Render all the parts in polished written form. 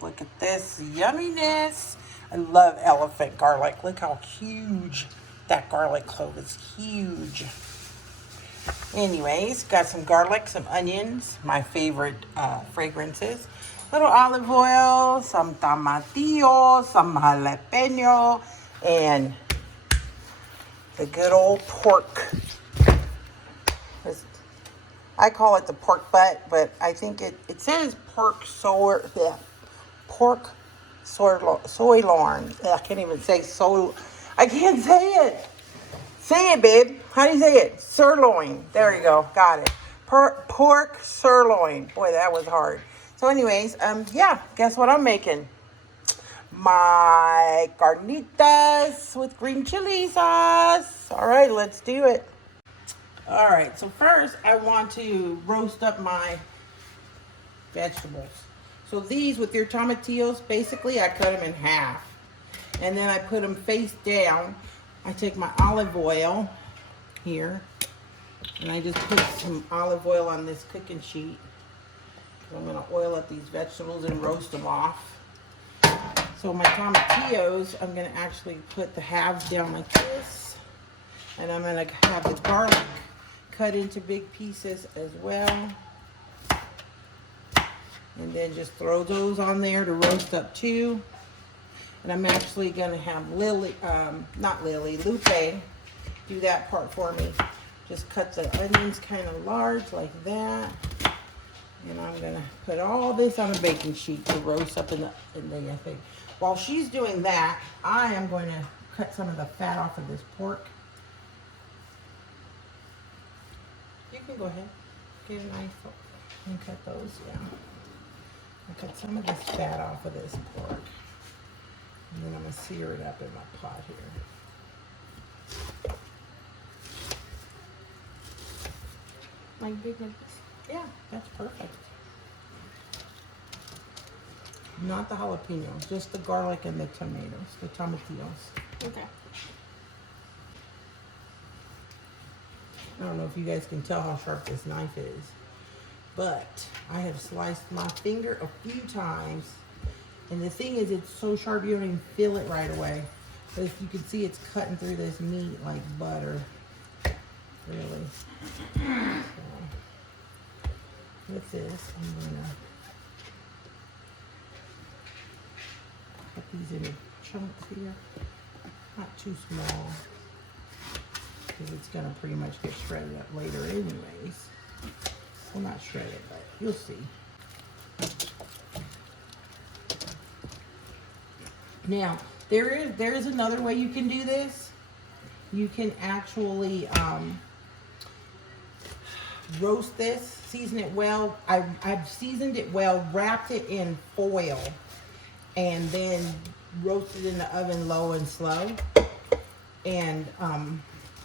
Look at this yumminess. I love elephant garlic. Look how huge that garlic clove is. Huge. Anyways, got some garlic, some onions, my favorite fragrances. Little olive oil, some tomatillo, some jalapeno, and the good old pork. I call it the pork butt, but I think it says pork soy, pork sirloin. I can't even say so. I can't say it. Say it, babe. How do you say it? Sirloin. There you go. Got it. Pork sirloin. Boy, that was hard. So anyways, yeah, guess what I'm making? My carnitas with green chili sauce. All right, let's do it. All right, so first I want to roast up my vegetables. So these with your tomatillos, basically I cut them in half. And then I put them face down. I take my olive oil here, and I just put some olive oil on this cooking sheet. I'm going to oil up these vegetables and roast them off. So my tomatillos, I'm going to actually put the halves down like this. And I'm going to have the garlic cut into big pieces as well. And then just throw those on there to roast up too. And I'm actually going to have Lupe do that part for me. Just cut the onions kind of large like that. And I'm going to put all this on a baking sheet to roast up in the thing. While she's doing that, I am going to cut some of the fat off of this pork. You can go ahead, get a knife and cut those down. I cut some of this fat off of this pork. And then I'm going to sear it up in my pot here. Like big like this? Yeah, that's perfect. Not the jalapeno, just the garlic and the tomatoes, the tomatillos. Okay. I don't know if you guys can tell how sharp this knife is, but I have sliced my finger a few times, and the thing is, it's so sharp you don't even feel it right away. But if you can see, it's cutting through this meat like butter, really. So, with this, I'm gonna cut these into chunks here, not too small, because it's gonna pretty much get shredded up later anyways. Well, not shredded, but you'll see. Now, there is another way you can do this. You can actually roast this, season it well. I've seasoned it well, wrapped it in foil, and then roasted in the oven low and slow. And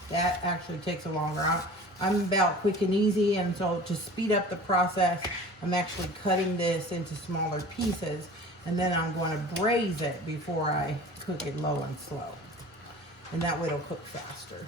that actually takes a longer. I'm about quick and easy, and so to speed up the process, I'm actually cutting this into smaller pieces, and then I'm going to braise it before I cook it low and slow. And that way it'll cook faster.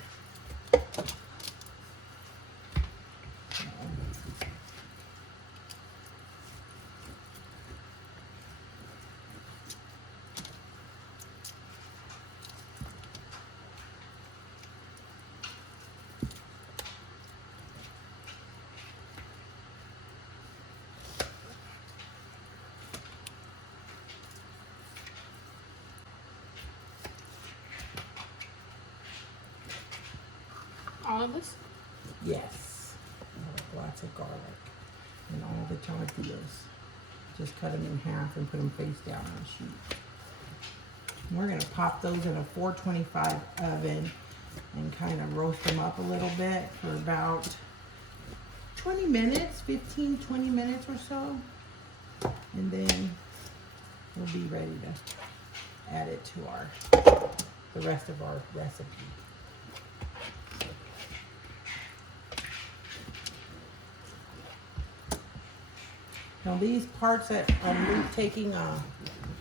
All of this? Yes. Lots of garlic and all the tomatillos. Just cut them in half and put them face down on a sheet. And we're going to pop those in a 425 oven and kind of roast them up a little bit for about 20 minutes, 15, 20 minutes or so. And then we'll be ready to add it to the rest of our recipe. Now these parts that I'm taking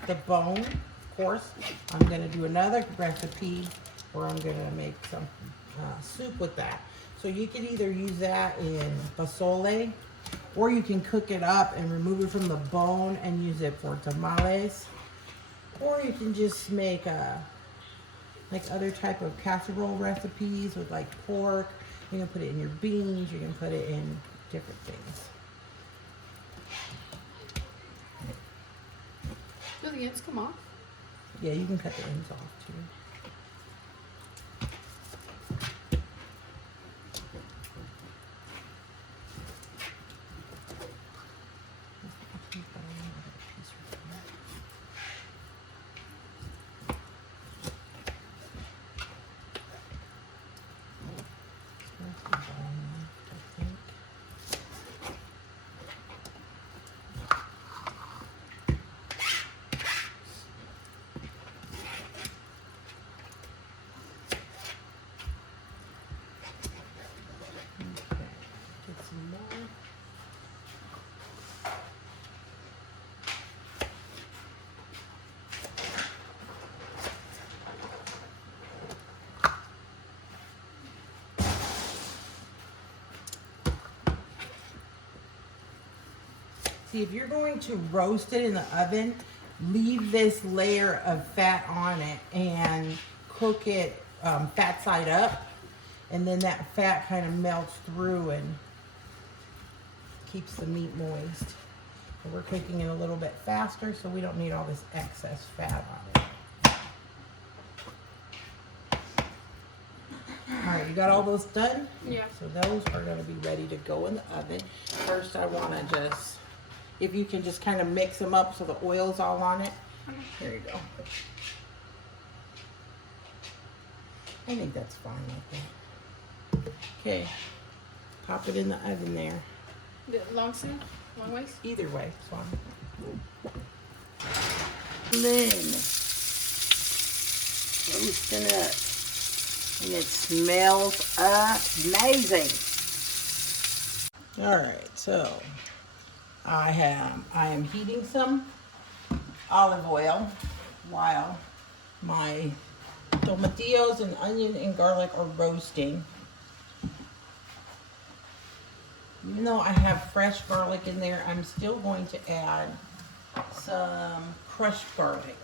the bone, of course, I'm going to do another recipe where I'm going to make some soup with that. So you can either use that in pozole, Or you can cook it up and remove it from the bone and use it for tamales. Or you can just make like other type of casserole recipes with like pork. You can put it in your beans. You can put it in different things. Do the ends come off? Yeah, you can cut the ends off too. See, if you're going to roast it in the oven, leave this layer of fat on it and cook it fat side up. And then that fat kind of melts through and keeps the meat moist. And we're cooking it a little bit faster, so we don't need all this excess fat on it. All right, you got all those done? Yeah. So those are going to be ready to go in the oven. First, I want to just, if you can just kind of mix them up so the oil's all on it. There you go. I think that's fine like that. Okay, pop it in the oven there. The long sleeve? Long waist? Either way, it's fine. And then, roasting it. And it smells amazing. All right, so I am heating some olive oil while my tomatillos and onion and garlic are roasting. Even though I have fresh garlic in there, I'm still going to add some crushed garlic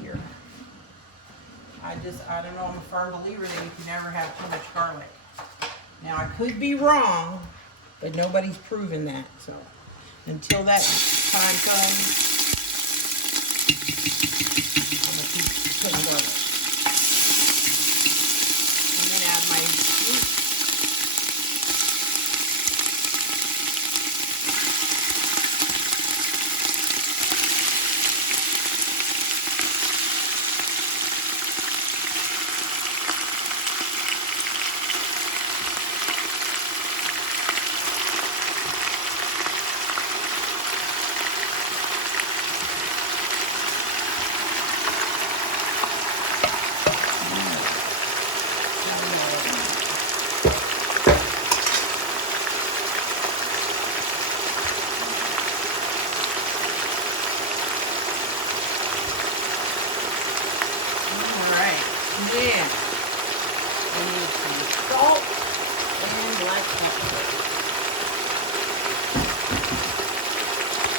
here. I don't know, I'm a firm believer that you can never have too much garlic. Now, I could be wrong, but nobody's proven that. So, until that time comes, I'm going to keep putting garlic. I'm going to add my meat.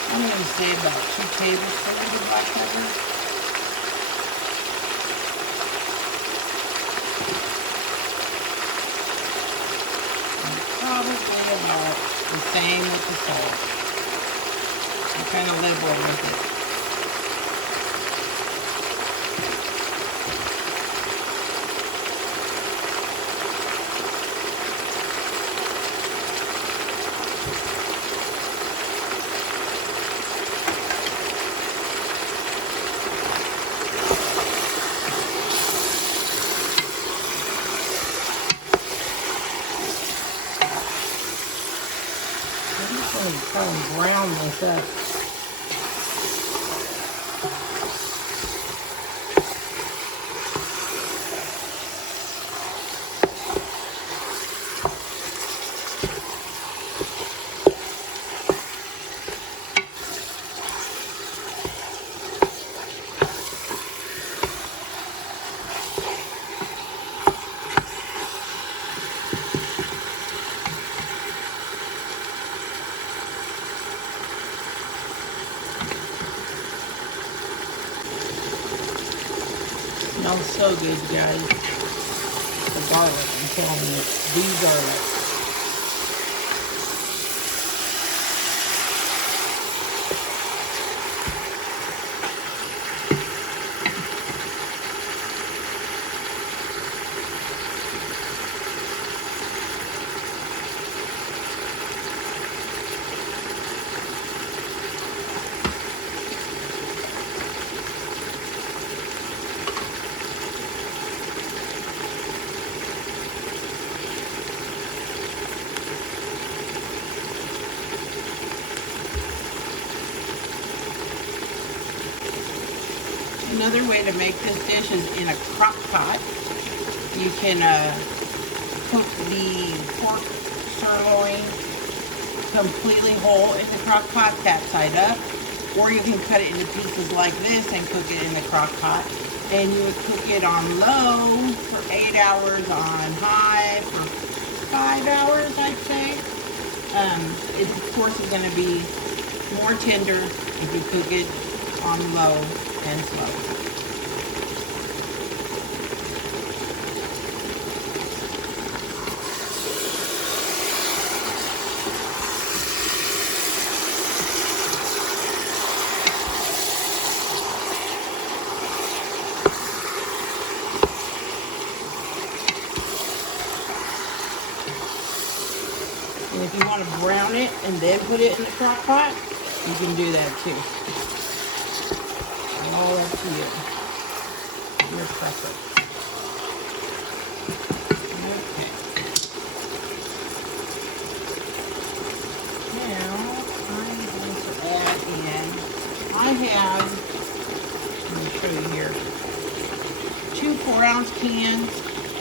I'm going to say about 2 tablespoons of black pepper. And probably about the same with the salt. I'm kind of liberal with it. Brown this up. smells so good, guys. The garlic, I'm telling you. These are another way to make this dish is in a crock pot. You can cook the pork sirloin completely whole in the crock pot, that side up, or you can cut it into pieces like this and cook it in the crock pot. And you would cook it on low for 8 hours, on high for 5 hours, I'd say. It of course is going to be more tender if you cook it on low and slow. And if you want to brown it and then put it in the crock pot, you can do that too. All up to you. Your preference. Okay. Now, I'm going to add in, I have, let me show you here, 2 4-ounce cans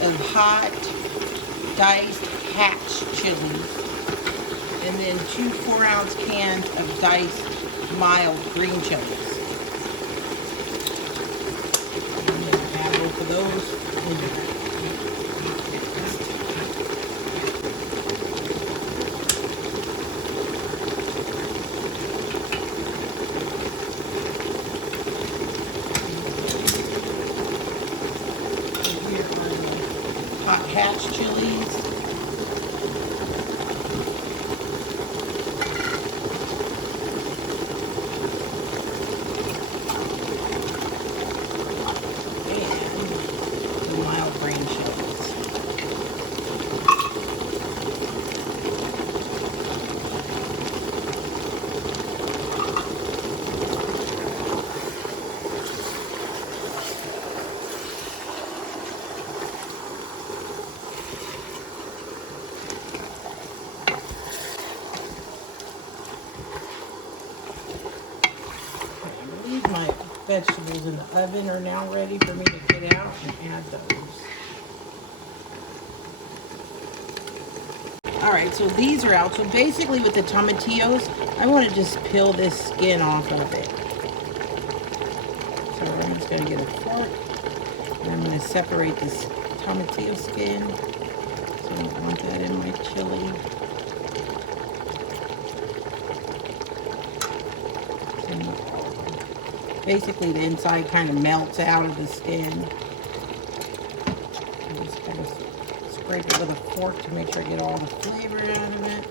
of hot diced hatch chilies. And then 2 4-ounce cans of diced mild green chilies. I'm going to add both of those in there. Here are the hot hatch chilies. My vegetables in the oven are now ready for me to get out and add those. Alright, so these are out. So basically with the tomatillos, I want to just peel this skin off of it. So I'm just going to get a fork and I'm going to separate this tomatillo skin. So I don't want that in my chili. Basically, the inside kind of melts out of the skin. I just kind of scrape it with a fork to make sure I get all the flavor out of it.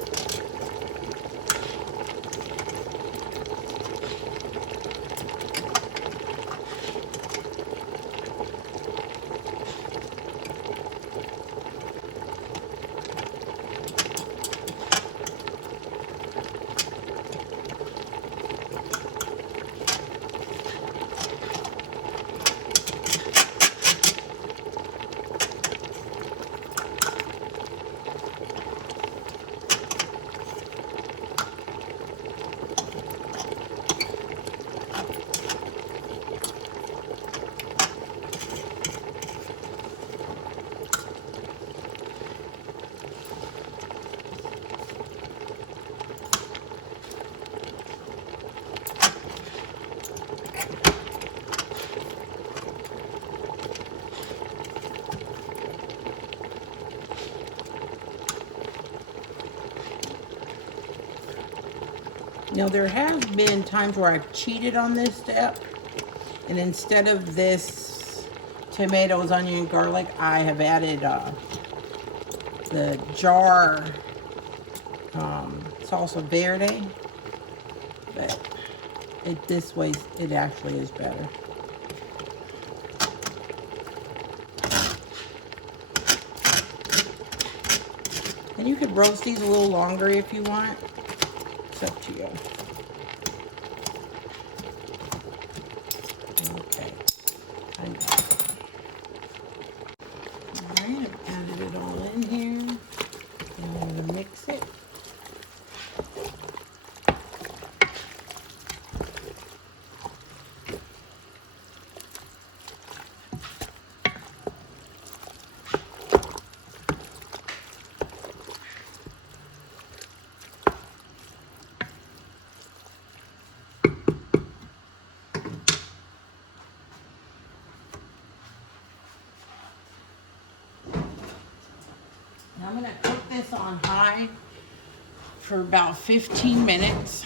Now there have been times where I've cheated on this step, and instead of this tomatoes, onion, garlic, I have added the jar salsa verde, but this way it actually is better. And you could roast these a little longer if you want. It's up to you. Okay. Alright, I've added it all in here. And I'm going to mix it. I'm going to cook this on high for about 15 minutes.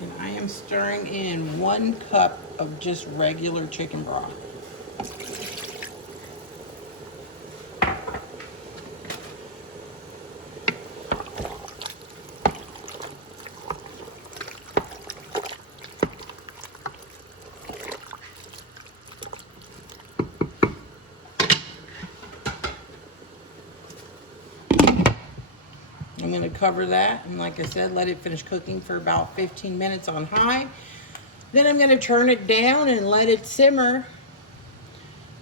And I am stirring in 1 cup of just regular chicken broth. I'm going to cover that, and like I said, let it finish cooking for about 15 minutes on high. Then I'm going to turn it down and let it simmer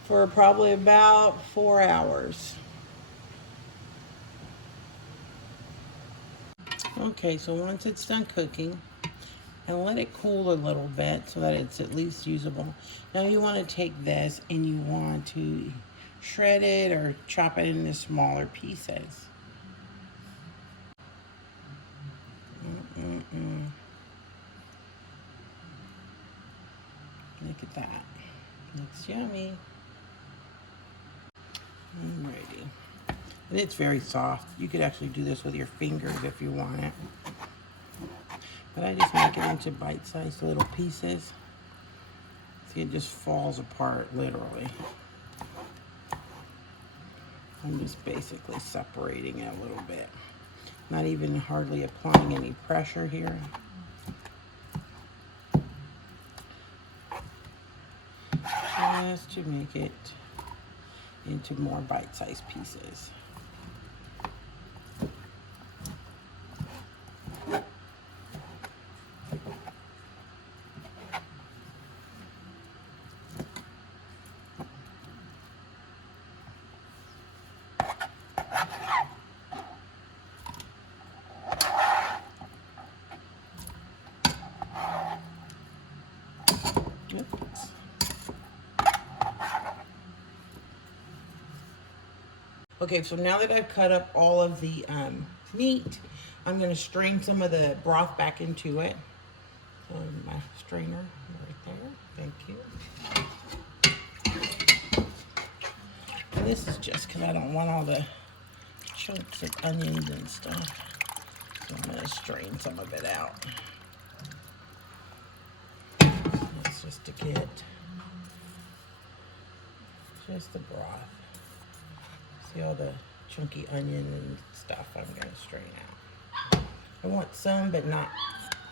for probably about 4 hours. Okay, so once it's done cooking, and let it cool a little bit so that it's at least usable. Now you want to take this and you want to shred it or chop it into smaller pieces. Look at that. Looks yummy. Alrighty. And it's very soft. You could actually do this with your fingers if you want it. But I just make it into bite-sized little pieces. See, it just falls apart, literally. I'm just basically separating it a little bit. Not even hardly applying any pressure here. Just to make it into more bite-sized pieces. Oops. Okay, so now that I've cut up all of the meat, I'm going to strain some of the broth back into it. So my strainer right there. Thank you. And this is just because I don't want all the chunks of onions and stuff. So I'm going to strain some of it out. So that's just to get just the broth. See all the chunky onion and stuff I'm going to strain out. I want some, but not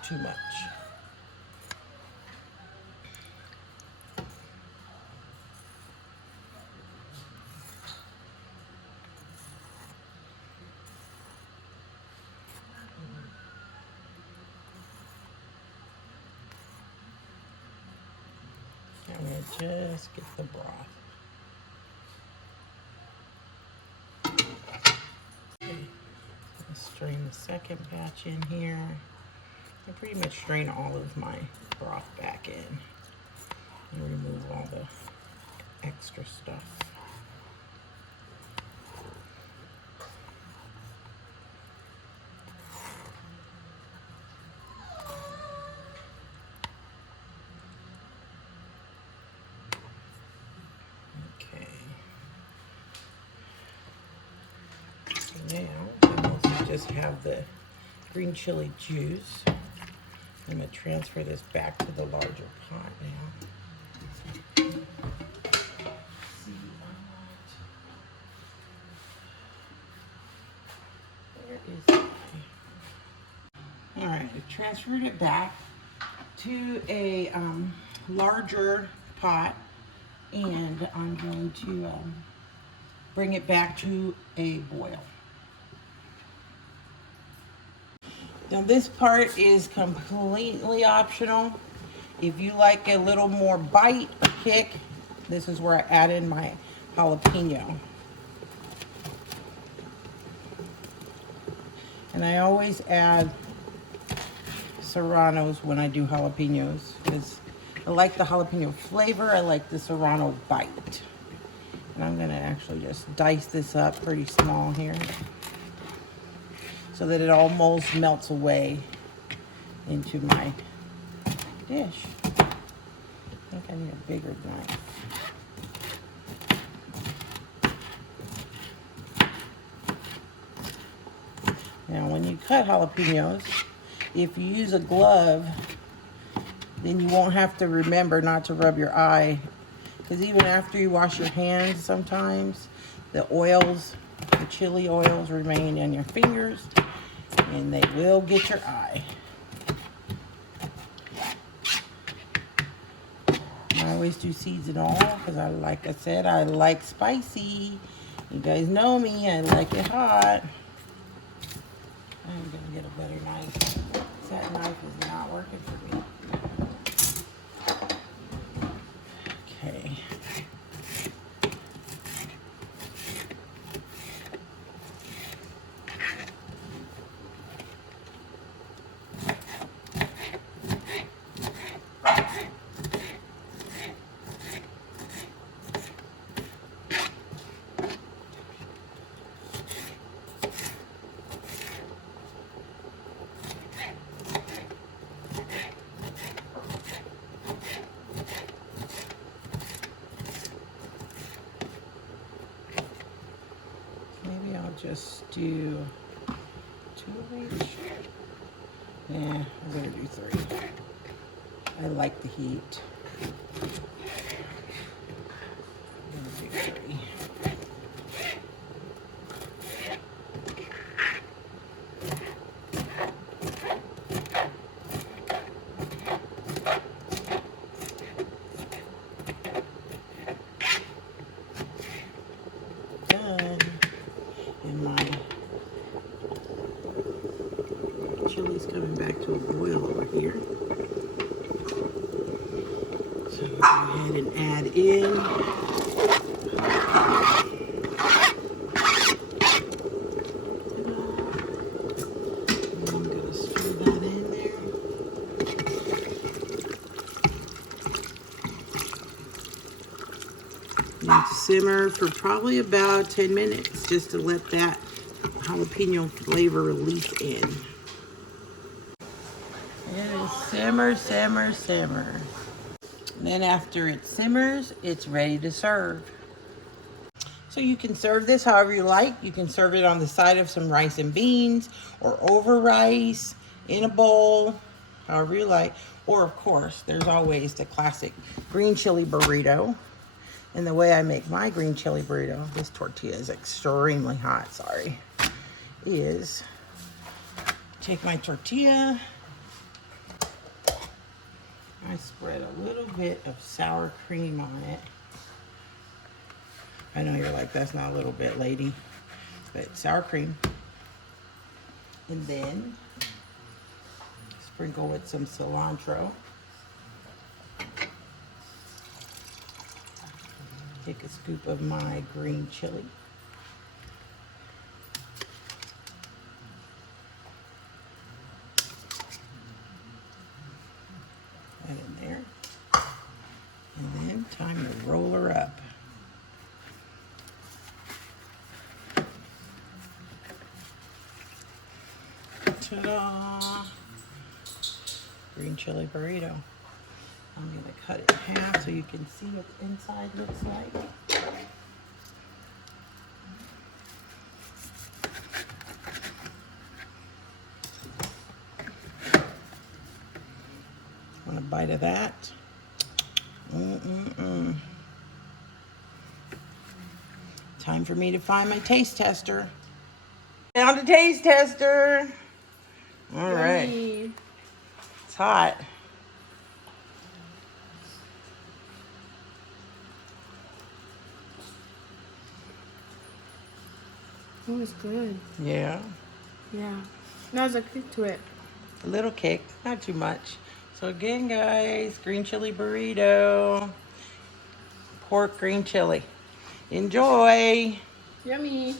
too much. I'm going to just get the broth. Strain the second batch in here. I pretty much strain all of my broth back in and remove all the extra stuff. Okay. So now I mostly just have the green chili juice. I'm going to transfer this back to the larger pot now. Where is my... All right, I've transferred it back to a larger pot, and I'm going to bring it back to a boil. Now this part is completely optional. If you like a little more bite or kick, this is where I add in my jalapeno. And I always add serranos when I do jalapenos because I like the jalapeno flavor. I like the serrano bite. And I'm gonna actually just dice this up pretty small here, so that it almost melts away into my dish. I think I need a bigger knife. Now, when you cut jalapenos, if you use a glove, then you won't have to remember not to rub your eye, because even after you wash your hands, sometimes the oils, the chili oils remain in your fingers, and they will get your eye. I always do seeds and all because like I said, I like spicy. You guys know me, I like it hot. I'm gonna get a better knife. That knife is not working for me. Okay. Maybe I'll just do 2 of each. Yeah, I'm gonna do 3. I like the heat. I'm gonna do 3. Done. And my chili's coming back to a boil over here. So I'll go ahead and add in I'm gonna stir that in there. And simmer for probably about 10 minutes just to let that jalapeno flavor release in. It is simmer, simmer, simmer. And then after it simmers, it's ready to serve. So you can serve this however you like. You can serve it on the side of some rice and beans, or over rice, in a bowl, however you like. Or of course, there's always the classic green chili burrito. And the way I make my green chili burrito, this tortilla is extremely hot, sorry, is take my tortilla, I spread a little bit of sour cream on it. I know you're like, that's not a little bit, lady, but sour cream. And then sprinkle with some cilantro. Take a scoop of my green chili. Ta-da! Green chili burrito. I'm gonna cut it in half so you can see what the inside looks like. Want a bite of that? Time for me to find my taste tester. Found a taste tester. All right. Yummy. It's hot. Oh, it's good. Yeah. Yeah. There's a kick to it. A little kick, not too much. So again, guys, green chili burrito, pork green chili. Enjoy. Yummy.